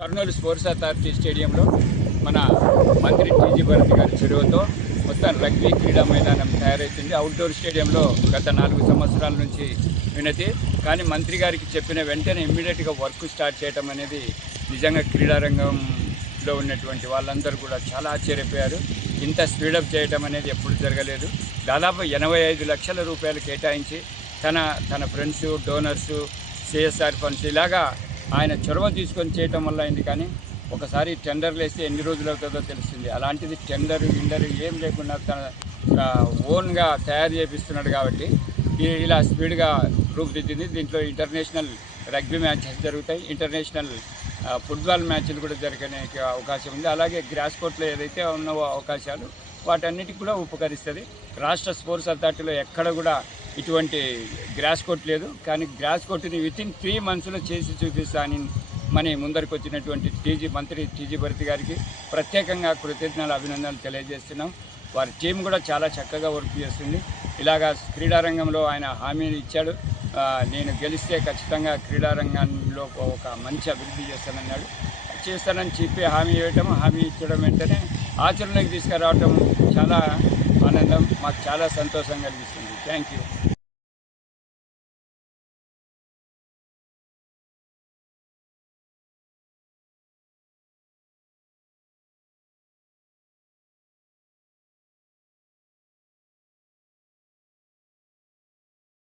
Kurnool sports authority స్టేడియంలో మన మంత్రి టీజీ భరత్ గారి చొరవతో మొత్తం రగ్బీ క్రీడా మైదానం తయారైతుంది. అవుట్డోర్ స్టేడియంలో గత 4 సంవత్సరాల నుంచి వినతి, కానీ మంత్రి గారికి చెప్పిన వెంటనే ఇమ్మీడియట్గా వర్క్ స్టార్ట్ చేయడం అనేది నిజంగా క్రీడారంగంలో ఉన్నటువంటి వాళ్ళందరూ కూడా చాలా ఆశ్చర్యపోయారు. ఇంత స్పీడప్ చేయడం అనేది ఎప్పుడు జరగలేదు. దాదాపు 85 లక్షల రూపాయలు కేటాయించి తన ఫ్రెండ్స్, డోనర్సు, సిఎస్ఆర్ ఫండ్స్ ఇలాగా ఆయన చొరవ తీసుకొని చేయటం వల్ల అయింది. కానీ ఒకసారి టెండర్లు వేస్తే ఎన్ని రోజులు అవుతుందో తెలుస్తుంది. అలాంటిది టెండర్ ఏం లేకుండా తన ఓన్గా తయారు చేపిస్తున్నాడు కాబట్టి ఇలా స్పీడ్గా రూపుదిద్దింది. దీంట్లో ఇంటర్నేషనల్ రగ్బీ మ్యాచెస్ జరుగుతాయి, ఇంటర్నేషనల్ ఫుట్బాల్ మ్యాచ్లు కూడా జరగడానికి అవకాశం ఉంది. అలాగే గ్రాస్ కోర్ట్లో ఏదైతే ఉన్న అవకాశాలు వాటన్నిటికి కూడా ఉపకరిస్తుంది. రాష్ట్ర స్పోర్ట్స్ అథారిటీలో ఎక్కడ కూడా ఇటువంటి గ్రాస్ కోర్ట్ లేదు, కానీ గ్రాస్ కోర్టుని వితిన్ 3 monthsలో చేసి చూపిస్తానని మన ముందరికి వచ్చినటువంటి మంత్రి టీజీ భరత్ గారికి ప్రత్యేకంగా కృతజ్ఞతలు, అభినందనలు తెలియజేస్తున్నాం. వారి టీం కూడా చాలా చక్కగా వర్క్ చేస్తుంది. ఇలాగా క్రీడారంగంలో ఆయన హామీని ఇచ్చాడు. నేను గెలిస్తే ఖచ్చితంగా క్రీడారంగంలో ఒక మంచి అభివృద్ధి చేస్తానని చెప్పి హామీ ఇవ్వడం వెంటనే ఆచరణలోకి తీసుకురావటం చాలా ఆనందం, మాకు చాలా సంతోషం కలిగిస్తుంది. Thank you.